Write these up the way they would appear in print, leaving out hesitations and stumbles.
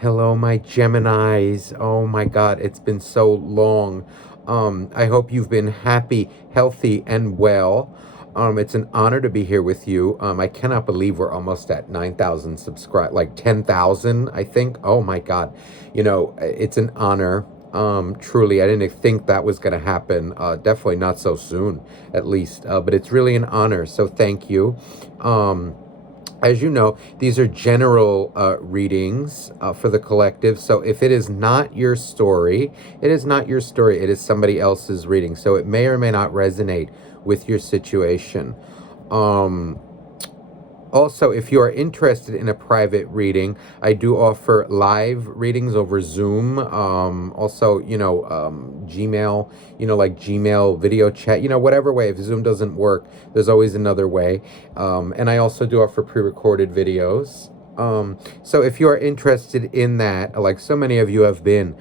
Hello, my Geminis. Oh my God, it's been so long. I hope you've been happy, healthy, and well. It's an honor to be here with you. I cannot believe we're almost at 9,000 subscribe, like 10,000, I think. Oh my God. It's an honor. Truly, I didn't think that was going to happen. Definitely not so soon, at least. But it's really an honor. So thank you. As you know, these are general readings for the collective. So if it is not your story, it is not your story. It is somebody else's reading. So it may or may not resonate with your situation. Also, if you are interested in a private reading, I do offer live readings over Zoom. Also, Gmail, like Gmail video chat, whatever way. If Zoom doesn't work, there's always another way. And I also do offer pre-recorded videos. So if you are interested in that, like so many of you have been,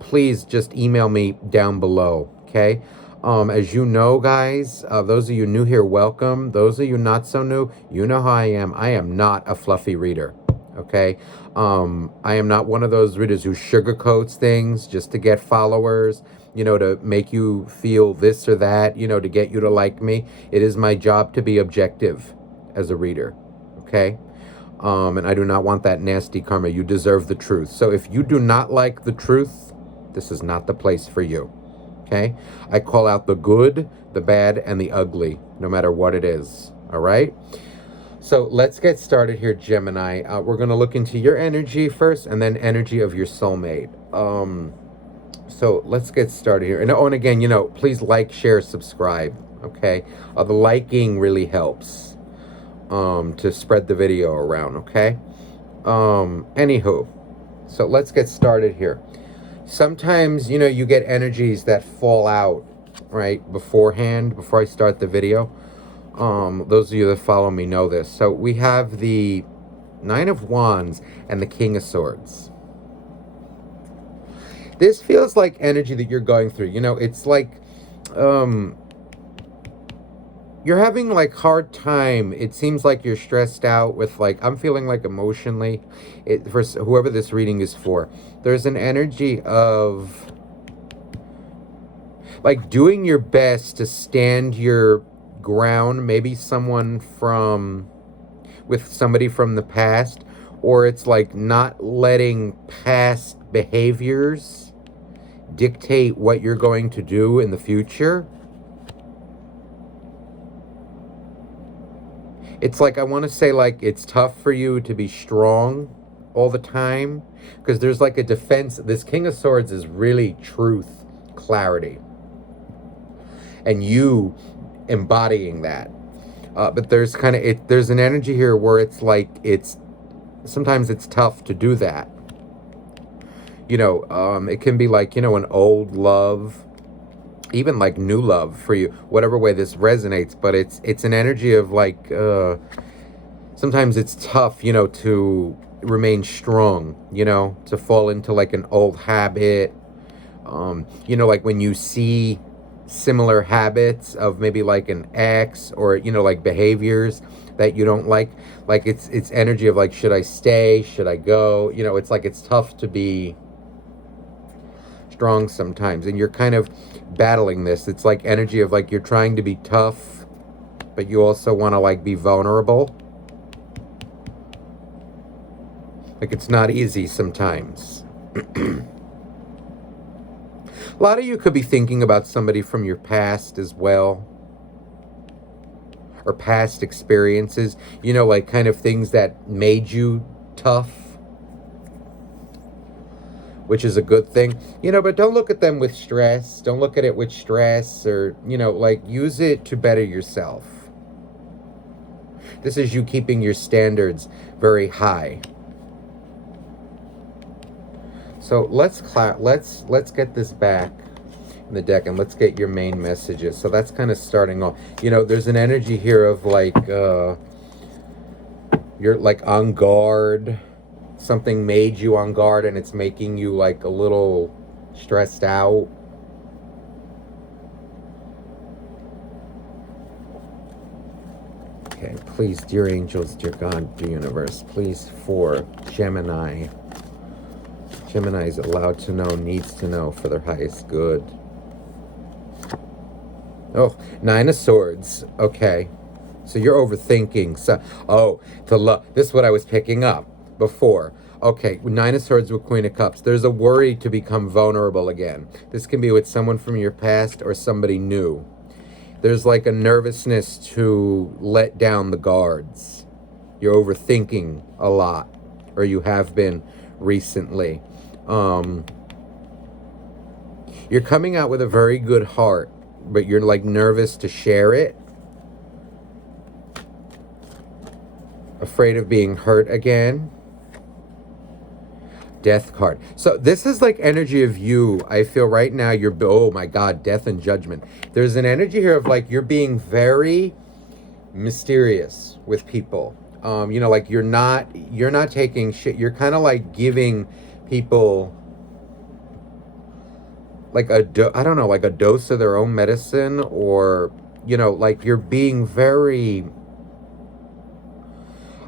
please just email me down below, okay? As you know, guys, those of you new here, welcome. Those of you not so new, you know how I am. I am not a fluffy reader, okay? I am not one of those readers who sugarcoats things just to get followers, to make you feel this or that, to get you to like me. It is my job to be objective as a reader, okay? And I do not want that nasty karma. You deserve the truth. So if you do not like the truth, this is not the place for you. Okay, I call out the good, the bad, and the ugly, no matter what it is. All right. So let's get started here, Gemini. We're going to look into your energy first, and then energy of your soulmate. So let's get started here. And again, please like, share, subscribe. Okay, the liking really helps to spread the video around. Okay. Anywho, so let's get started here. Sometimes, you get energies that fall out, right, beforehand, before I start the video. Those of you that follow me know this. So we have the Nine of Wands and the King of Swords. This feels like energy that you're going through. It's like you're having like hard time. It seems like you're stressed out with I'm feeling like emotionally, for whoever this reading is for, there's an energy of like doing your best to stand your ground. Maybe with somebody from the past, or it's like not letting past behaviors dictate what you're going to do in the future. It's like, I want to say it's tough for you to be strong all the time, because there's like a defense. This King of Swords is really truth, clarity, and you embodying that. But there's there's an energy here where it's like, sometimes it's tough to do that. It can be like, an old love, even like new love for you, whatever way this resonates. But it's an energy of sometimes it's tough, to remain strong, to fall into like an old habit. Like when you see similar habits of maybe like an ex, or like behaviors that you don't like it's energy of like, should I stay, should I go? It's like it's tough to be strong sometimes, and you're kind of battling this. It's like energy of like, you're trying to be tough, but you also want to be vulnerable. Like, it's not easy sometimes. A lot of you could be thinking about somebody from your past as well, or past experiences, like kind of things that made you tough, which is a good thing, but don't look at them with stress. Don't look at it with stress, or, use it to better yourself. This is you keeping your standards very high. So let's get this back in the deck, and let's get your main messages. So that's kind of starting off. There's an energy here of you're like on guard. Something made you on guard, and it's making you like a little stressed out. Okay, please, dear angels, dear God, dear universe, please, for Gemini, Gemini is allowed to know, needs to know for their highest good. Oh, Nine of Swords. Okay. So you're overthinking. So, this is what I was picking up before. Okay, Nine of Swords with Queen of Cups. There's a worry to become vulnerable again. This can be with someone from your past or somebody new. There's like a nervousness to let down the guards. You're overthinking a lot, or you have been recently. You're coming out with a very good heart, but you're like nervous to share it. Afraid of being hurt again. Death card. So this is like energy of you. I feel right now you're, oh my God, death and judgment. There's an energy here of like you're being very mysterious with people. Like you're not taking shit. You're kind of like giving people like a dose of their own medicine, or like you're being very,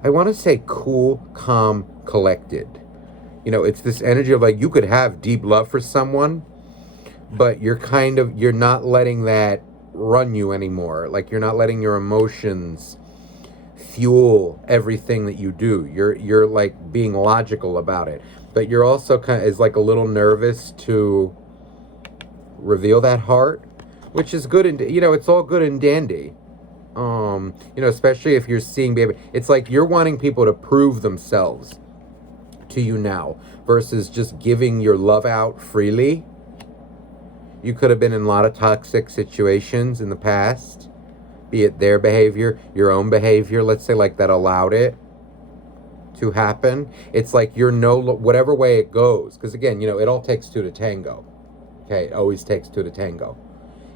I want to say cool, calm, collected. It's this energy of like you could have deep love for someone, but you're not letting that run you anymore. Like you're not letting your emotions fuel everything that you do. You're like being logical about it, but you're also kind of is like a little nervous to reveal that heart, which is good, and it's all good and dandy. Especially if you're seeing baby, it's like you're wanting people to prove themselves to you now versus just giving your love out freely. You could have been in a lot of toxic situations in the past, be it their behavior, your own behavior, let's say, like that allowed it to happen. It's like you're whatever way it goes, because again, it all takes two to tango. Okay, it always takes two to tango.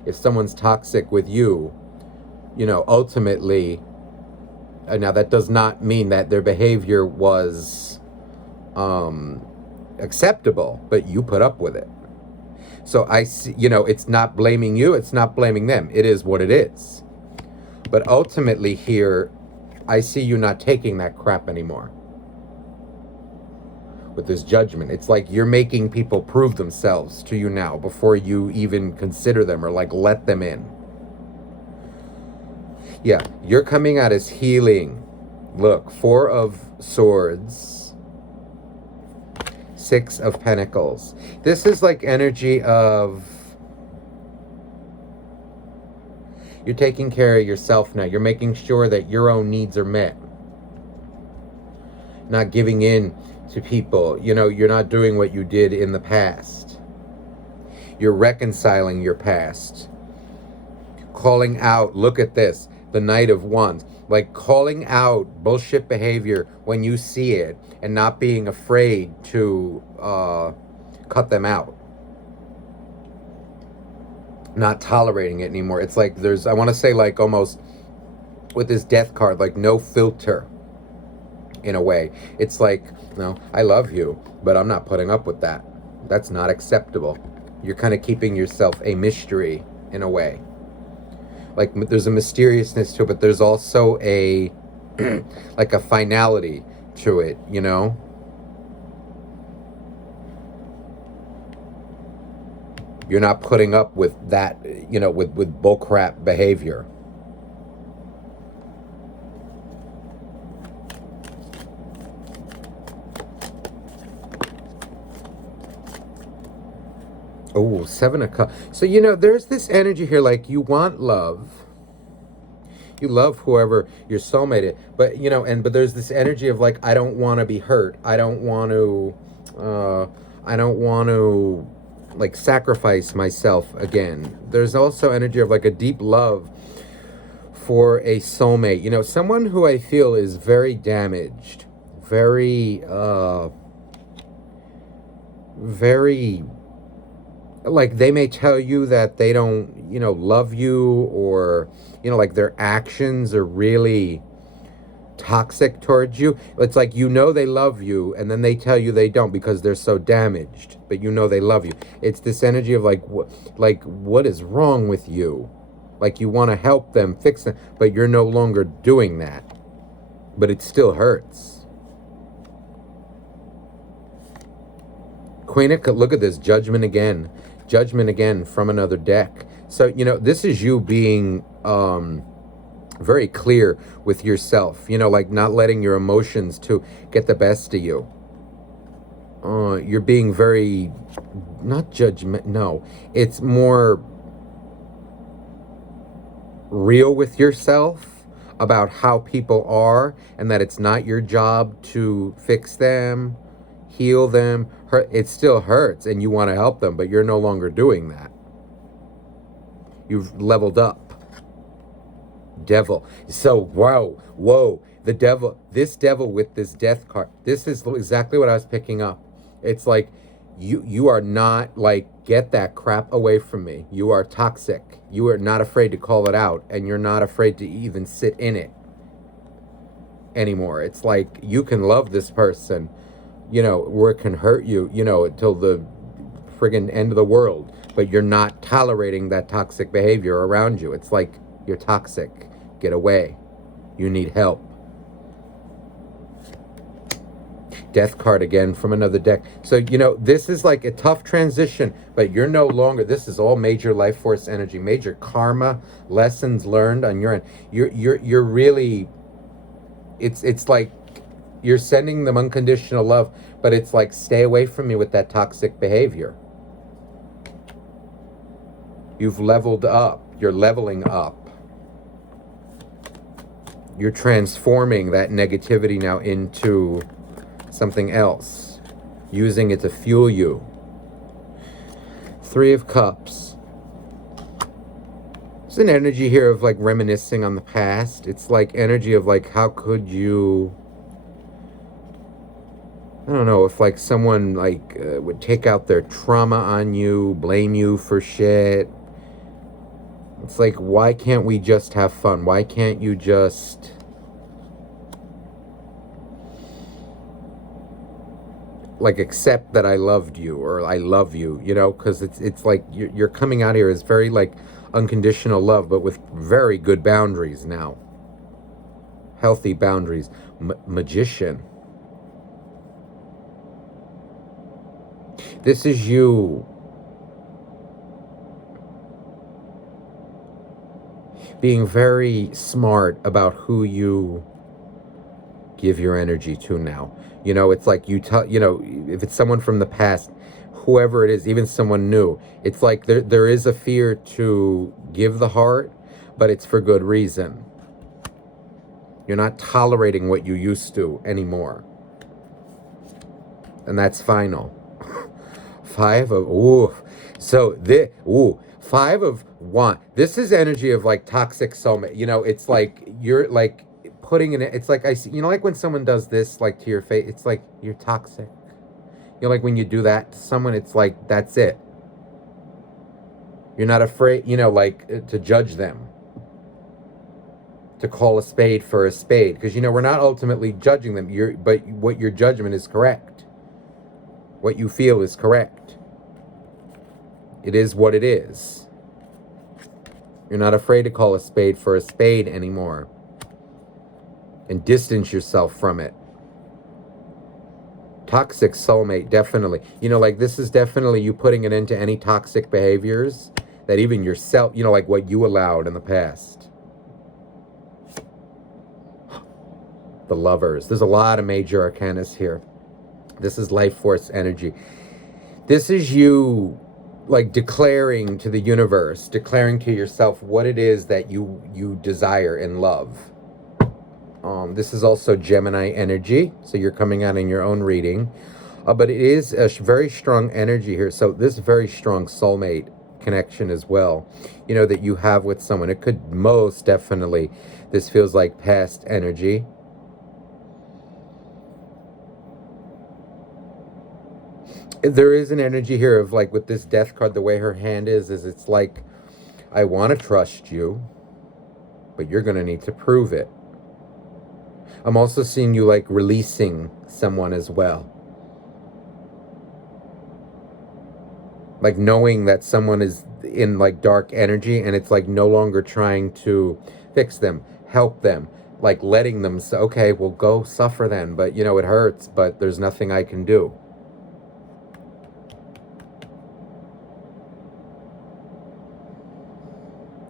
If someone's toxic with you, ultimately, now that does not mean that their behavior was acceptable, but you put up with it. So I see, it's not blaming you, it's not blaming them. It is what it is. But ultimately here, I see you not taking that crap anymore. With this judgment, it's like you're making people prove themselves to you now before you even consider them or like let them in. Yeah, you're coming out as healing. Look, Four of Swords, Six of Pentacles. This is like energy of you're taking care of yourself now. You're making sure that your own needs are met. Not giving in to people. You're not doing what you did in the past. You're reconciling your past. Calling out, look at this, the Knight of Wands. Like calling out bullshit behavior when you see it and not being afraid to cut them out. Not tolerating it anymore. It's like I want to say like almost with this death card, like no filter in a way. It's like, no, I love you, but I'm not putting up with that. That's not acceptable. You're kind of keeping yourself a mystery in a way. Like there's a mysteriousness to it, but there's also a like a finality to it, You're not putting up with that, with bullcrap behavior. Oh, Seven of Cups. So, there's this energy here, like you want love. You love whoever your soulmate is. But, but there's this energy of like, I don't want to be hurt. I don't want to like sacrifice myself again. There's also energy of like a deep love for a soulmate. Someone who I feel is very damaged. Very, like they may tell you that they don't, love you, or, like their actions are really toxic towards you. It's like, they love you, and then they tell you they don't because they're so damaged, but they love you. It's this energy of like, what is wrong with you? Like you want to help them, fix them, but you're no longer doing that. But it still hurts. Queen of, look at this, Judgment again. Judgment again from another deck. So, you know, this is you being very clear with yourself. You know, like not letting your emotions to get the best of you. You're being very, not judgment, no. It's more real with yourself about how people are, and that it's not your job to fix them, heal them. It still hurts and you want to help them, but you're no longer doing that. You've leveled up. Devil. So, wow, whoa, the devil, this devil with this death card, this is exactly what I was picking up. It's like, you are not like, get that crap away from me. You are toxic. You are not afraid to call it out, and you're not afraid to even sit in it anymore. It's like, you can love this person, you know, where it can hurt you, you know, until the friggin' end of the world, but you're not tolerating that toxic behavior around you. It's like, you're toxic. Get away. You need help. Death card again from another deck. So, you know, this is like a tough transition, but you're no longer, this is all major life force energy, major karma, lessons learned on your end. You're really, it's like you're sending them unconditional love, but it's like, stay away from me with that toxic behavior. You've leveled up. You're leveling up. You're transforming that negativity now into something else, using it to fuel you. Three of Cups. There's an energy here of like reminiscing on the past. It's like energy of like, how could you, I don't know, if like someone like would take out their trauma on you, blame you for shit. It's like, why can't we just have fun? Why can't you just like accept that I loved you, or I love you, you know? Because it's like you're coming out here as very like unconditional love, but with very good boundaries now. Healthy boundaries. Magician. This is you being very smart about who you give your energy to now. You know, it's like you tell, you know, if it's someone from the past, whoever it is, even someone new, it's like there is a fear to give the heart, but it's for good reason. You're not tolerating what you used to anymore. And that's final. Five of, ooh. So this, ooh. Five of Wands. This is energy of like toxic soulmate. You know, it's like you're like putting in it. It's like I see, you know, like when someone does this like to your face, it's like you're toxic. You know, like when you do that to someone, it's like that's it. You're not afraid, you know, like to judge them, to call a spade for a spade, because you know we're not ultimately judging them. But what your judgment is correct. What you feel is correct. It is what it is. You're not afraid to call a spade for a spade anymore. And distance yourself from it. Toxic soulmate, definitely. You know, like this is definitely you putting an end to any toxic behaviors that even yourself, you know, like what you allowed in the past. The Lovers. There's a lot of major arcanas here. This is life force energy. This is you like declaring to the universe, declaring to yourself what it is that you desire in love. This is also Gemini energy, so you're coming out in your own reading. But it is a very strong energy here. So this very strong soulmate connection as well, you know, that you have with someone. It could most definitely, this feels like past energy. There is an energy here of like with this death card, the way her hand is it's like, I want to trust you, but you're going to need to prove it. I'm also seeing you like releasing someone as well. Like knowing that someone is in like dark energy and it's like no longer trying to fix them, help them, like letting them say, okay, well go suffer then, but you know, it hurts, but there's nothing I can do.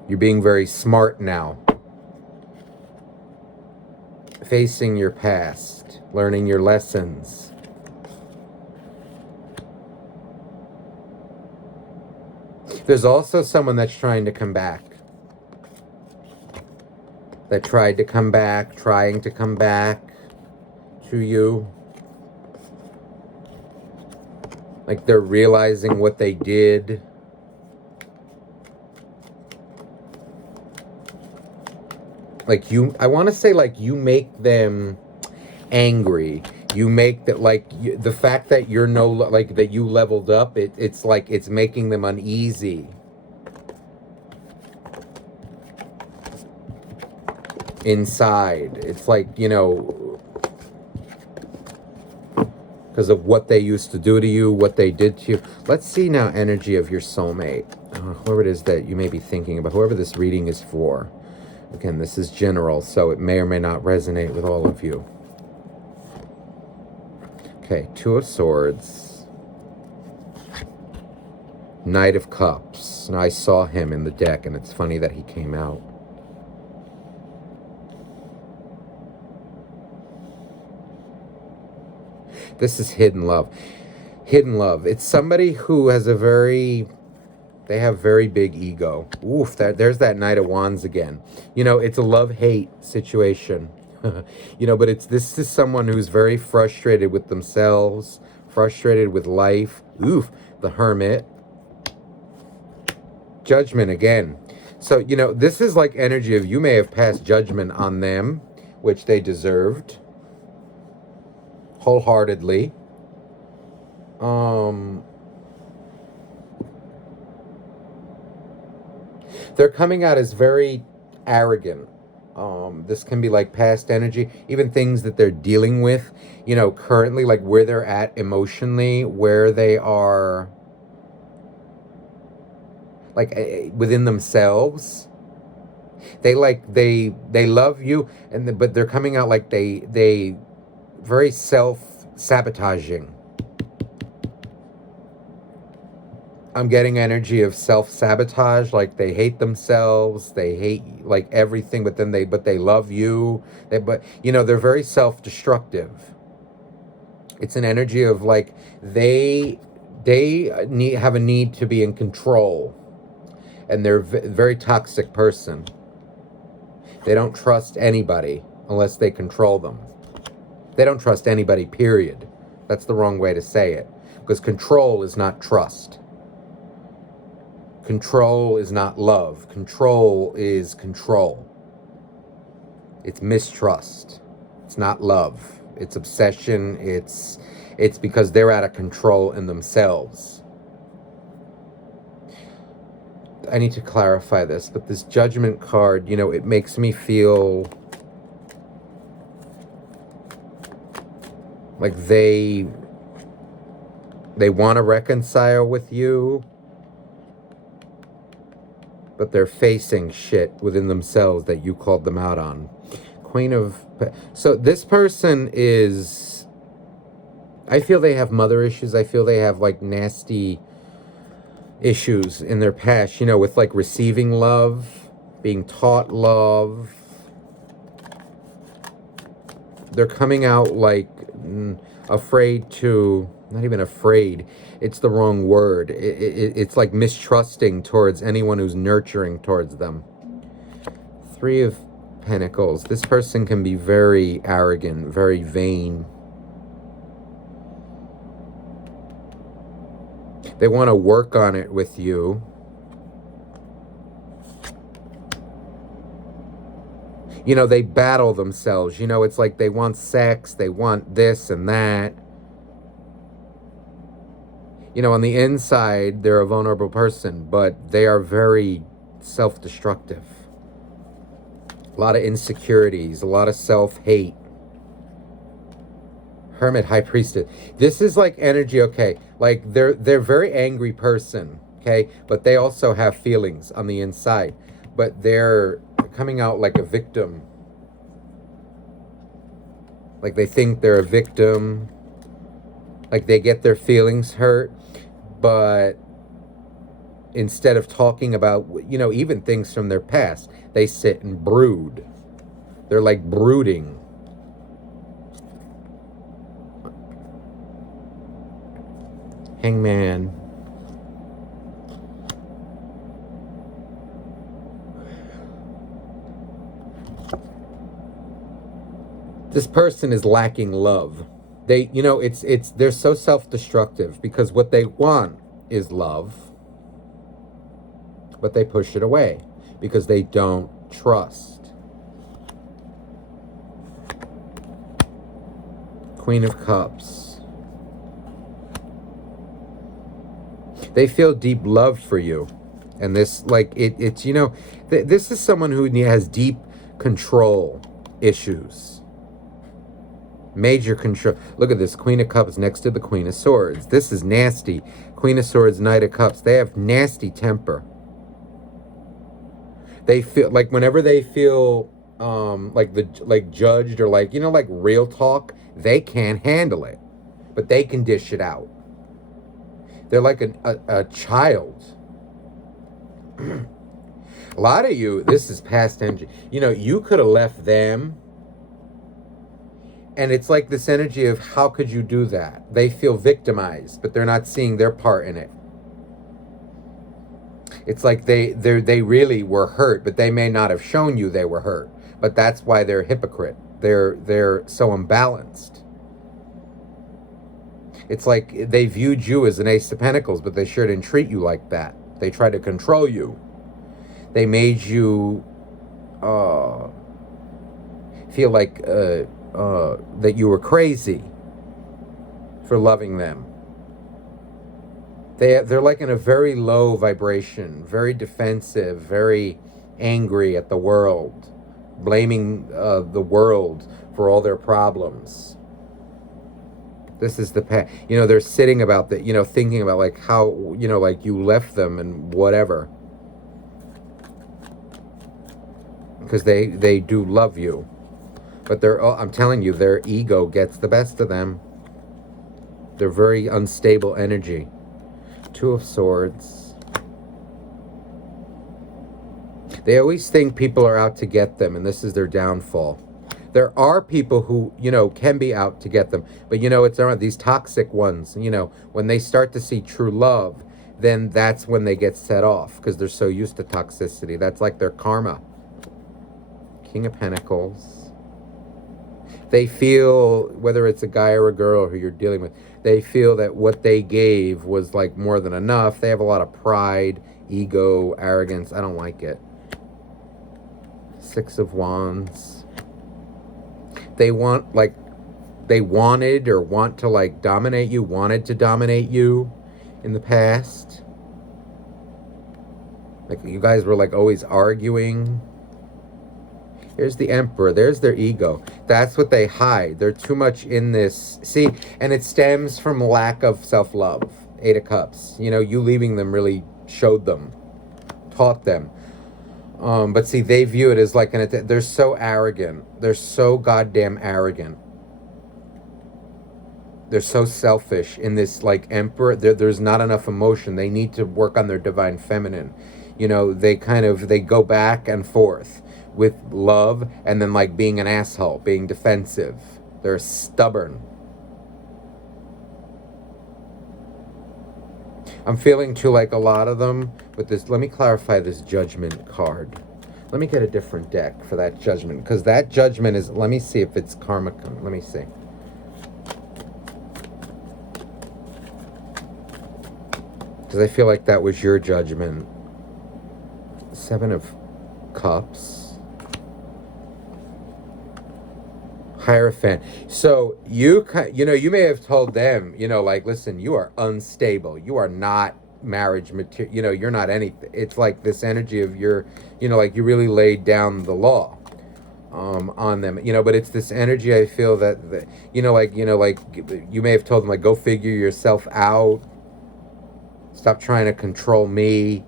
You're being very smart now. Facing your past, learning your lessons. There's also someone that's trying to come back. That tried to come back, trying to come back to you. Like they're realizing what they did. Like I want to say like you make them angry. You make that like the fact that you're that you leveled up, it's like it's making them uneasy. Inside. It's like, because of what they used to do to you, what they did to you. Let's see now energy of your soulmate. Whoever it is that you may be thinking about, whoever this reading is for. Again, this is general, so it may or may not resonate with all of you. Okay, Two of Swords. Knight of Cups. Now, I saw him in the deck, and it's funny that he came out. This is hidden love. Hidden love. It's somebody who has they have very big ego. Oof, there's that Knight of Wands again. It's a love-hate situation. But this is someone who's very frustrated with themselves, frustrated with life. Oof, the Hermit. Judgment again. So, this is like energy of you may have passed judgment on them, which they deserved. Wholeheartedly. They're coming out as very arrogant. This can be like past energy, even things that they're dealing with, currently, like where they're at emotionally, where they are, like within themselves. They love you, but they're coming out like they very self-sabotaging. I'm getting energy of self-sabotage, like they hate themselves, they hate like everything, but they love you. They're very self-destructive. It's an energy of like they have a need to be in control, and they're a very toxic person. They don't trust anybody unless they control them. They don't trust anybody, period. That's the wrong way to say it, because control is not trust. Control is not love. Control is control. It's mistrust. It's not love. It's obsession. It's because they're out of control in themselves. I need to clarify this, but this Judgment card, it makes me feel like they want to reconcile with you, but they're facing shit within themselves that you called them out on. Queen of... So this person is... I feel they have mother issues. I feel they have like nasty issues in their past, with like receiving love, being taught love. They're coming out like afraid to... Not even afraid. It's the wrong word. It's like mistrusting towards anyone who's nurturing towards them. Three of Pentacles. This person can be very arrogant, very vain. They want to work on it with you. They battle themselves. It's like they want sex, they want this and that. On the inside, they're a vulnerable person, but they are very self-destructive. A lot of insecurities, a lot of self-hate. Hermit, High Priestess. This is like energy, okay, like they're a very angry person, okay, but they also have feelings on the inside, but they're coming out like a victim. Like they think they're a victim, like they get their feelings hurt, but instead of talking about, you know, even things from their past, they sit and brood. They're like brooding. Hangman. This person is lacking love. They, you know, they're so self-destructive because what they want is love, but they push it away because they don't trust. Queen of Cups. They feel deep love for you. And this, like, it's, you know, this is someone who has deep control issues. Major control. Look at this. Queen of Cups next to the Queen of Swords. This is nasty. Queen of Swords, Knight of Cups. They have nasty temper. They feel like whenever they feel like judged or like, you know, like real talk, they can't handle it. But they can dish it out. They're like a child. A lot of you, this is past energy. You know, you could have left them. And it's like this energy of how could you do that? They feel victimized, but they're not seeing their part in it. It's like they really were hurt, but they may not have shown you they were hurt. But that's why they're a hypocrite. They're so imbalanced. It's like they viewed you as an Ace of Pentacles, but they sure didn't treat you like that. They tried to control you. They made you feel like that you were crazy for loving them. They're like in a very low vibration, very defensive, very angry at the world, blaming the world for all their problems. This is the past. You know, they're sitting about that, you know, thinking about like how, you know, like you left them and whatever. Because they do love you. But I'm telling you, their ego gets the best of them. They're very unstable energy. Two of Swords. They always think people are out to get them, and this is their downfall. There are people who, you know, can be out to get them. But, you know, it's around these toxic ones, you know, when they start to see true love, then that's when they get set off because they're so used to toxicity. That's like their karma. King of Pentacles. They feel, whether it's a guy or a girl who you're dealing with, they feel that what they gave was like more than enough. They have a lot of pride, ego, arrogance. I don't like it. Six of Wands. They want, like, they wanted or want to, like, dominate you, wanted to dominate you in the past. Like, you guys were, like, always arguing. Here's the Emperor. There's their ego. That's what they hide. They're too much in this. See, and it stems from lack of self-love. Eight of Cups. You know, you leaving them really showed them, taught them. But see, they view it as like they're so arrogant. They're so goddamn arrogant. They're so selfish in this, like, Emperor. There's not enough emotion. They need to work on their divine feminine. You know, they go back and forth with love and then, like, being an asshole, being defensive. They're stubborn. I'm feeling too, like, a lot of them with this. Let me clarify this Judgment card. Let me get a different deck for that Judgment, because that Judgment is, let me see if it's karma. Let me see. Because I feel like that was your Judgment. Seven of Cups. Hierophant. So you know, you may have told them, you know, like, listen, you are unstable. You are not marriage material. You know, you're not anything. It's like this energy of your, you know, like you really laid down the law on them. You know, but it's this energy. I feel that you know, like you may have told them, like, go figure yourself out. Stop trying to control me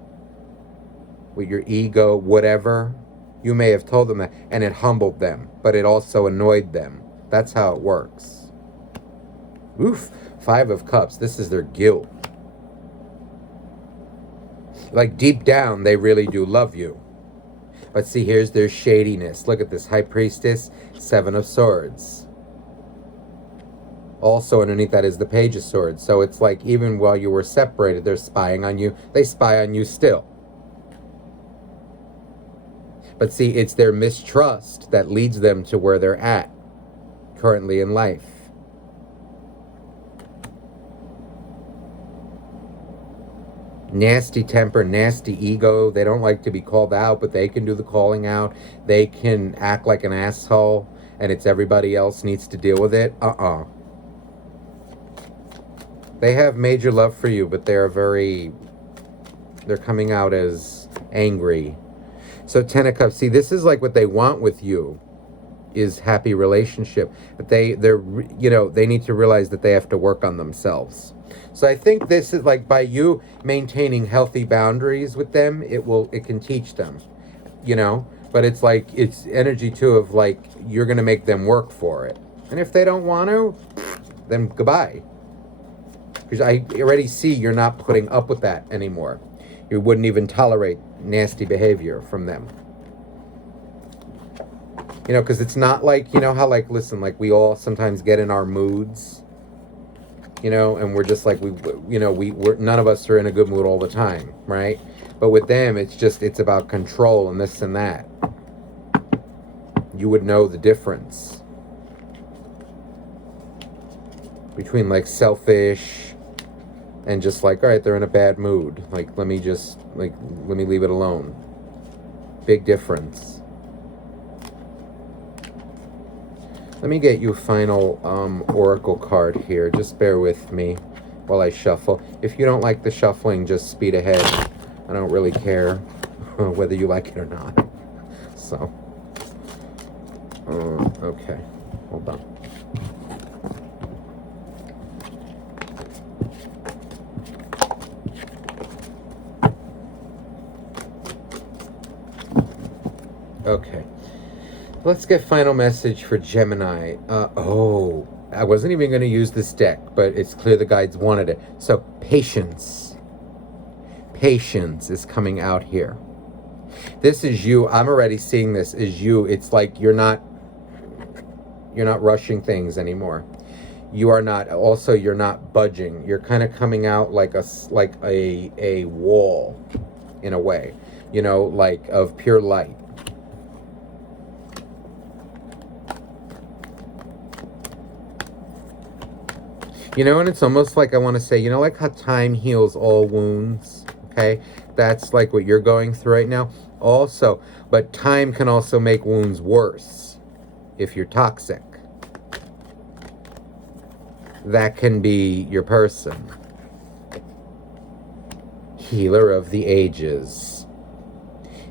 with your ego, whatever. You may have told them that, and it humbled them, but it also annoyed them. That's how it works. Oof. Five of Cups. This is their guilt. Like deep down, they really do love you. But see, here's their shadiness. Look at this. High Priestess, Seven of Swords. Also underneath that is the Page of Swords. So it's like even while you were separated, they're spying on you. They spy on you still. But see, it's their mistrust that leads them to where they're at currently in life. Nasty temper, nasty ego. They don't like to be called out, but they can do the calling out. They can act like an asshole, and it's everybody else needs to deal with it. They have major love for you, but they're coming out as angry. So Ten of Cups, see, this is like what they want with you is happy relationship, but they're they need to realize that they have to work on themselves. So I think this is like by you maintaining healthy boundaries with them, it can teach them, but it's like it's energy too of like you're going to make them work for it. And if they don't want to, then goodbye. Because I already see you're not putting up with that anymore. You wouldn't even tolerate nasty behavior from them. Because it's not like, how like, listen, like we all sometimes get in our moods, and we're just like, we're none of us are in a good mood all the time, right? But with them, it's about control and this and that. You would know the difference between like selfish and just like, all right, they're in a bad mood. Like, let me leave it alone. Big difference. Let me get you a final oracle card here. Just bear with me while I shuffle. If you don't like the shuffling, just speed ahead. I don't really care whether you like it or not. So, okay, hold on. Okay. Let's get final message for Gemini. I wasn't even going to use this deck, but it's clear the guides wanted it. So, patience. Patience is coming out here. This is you. I'm already seeing this as you. It's like you're not rushing things anymore. You're not budging. You're kind of coming out like a wall in a way, like of pure light. And it's almost like I want to say, like how time heals all wounds, okay? That's like what you're going through right now. Also, but time can also make wounds worse if you're toxic. That can be your person. Healer of the ages.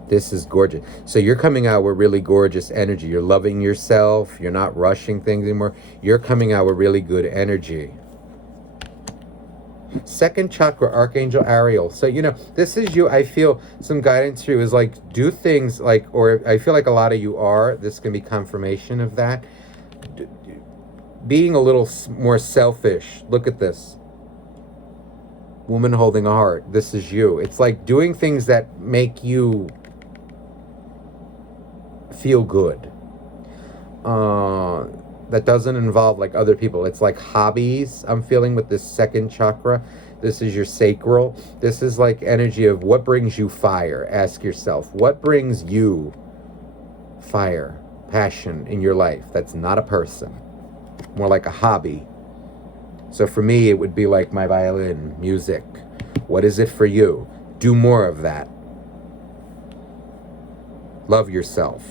This is gorgeous. So you're coming out with really gorgeous energy. You're loving yourself. You're not rushing things anymore. You're coming out with really good energy. Second chakra, Archangel Ariel. So, this is you. I feel some guidance for you is like, do things like, or I feel like a lot of you are, this can be confirmation of that. Being a little more selfish. Look at this. Woman holding a heart. This is you. It's like doing things that make you feel good. That doesn't involve like other people. It's like hobbies I'm feeling with this second chakra. This is your sacral. This is like energy of what brings you fire. Ask yourself, what brings you fire, passion in your life? That's not a person. More like a hobby. So for me, it would be like my violin, music. What is it for you? Do more of that. Love yourself.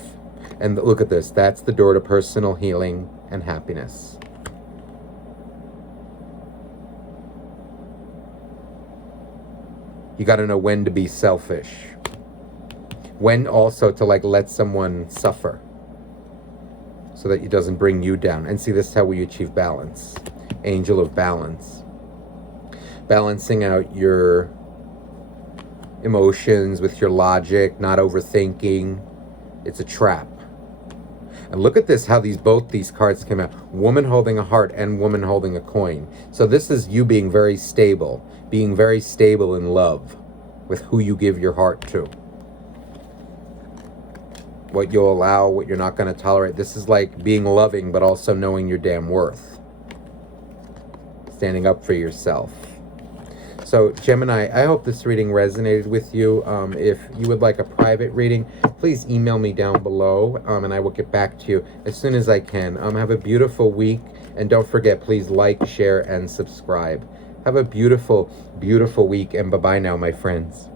And look at this. That's the door to personal healing and happiness. You got to know when to be selfish. When also to like let someone suffer so that it doesn't bring you down. And see, this is how we achieve balance. Angel of balance. Balancing out your emotions with your logic, not overthinking. It's a trap. And look at this, how both these cards came out. Woman holding a heart and woman holding a coin. So this is you being very stable in love. with who you give your heart to. What you'll allow, what you're not going to tolerate. This is like being loving, but also knowing your damn worth. Standing up for yourself. So, Gemini, I hope this reading resonated with you. If you would like a private reading, please email me down below, and I will get back to you as soon as I can. Have a beautiful week, and don't forget, please like, share, and subscribe. Have a beautiful, beautiful week, and bye-bye now, my friends.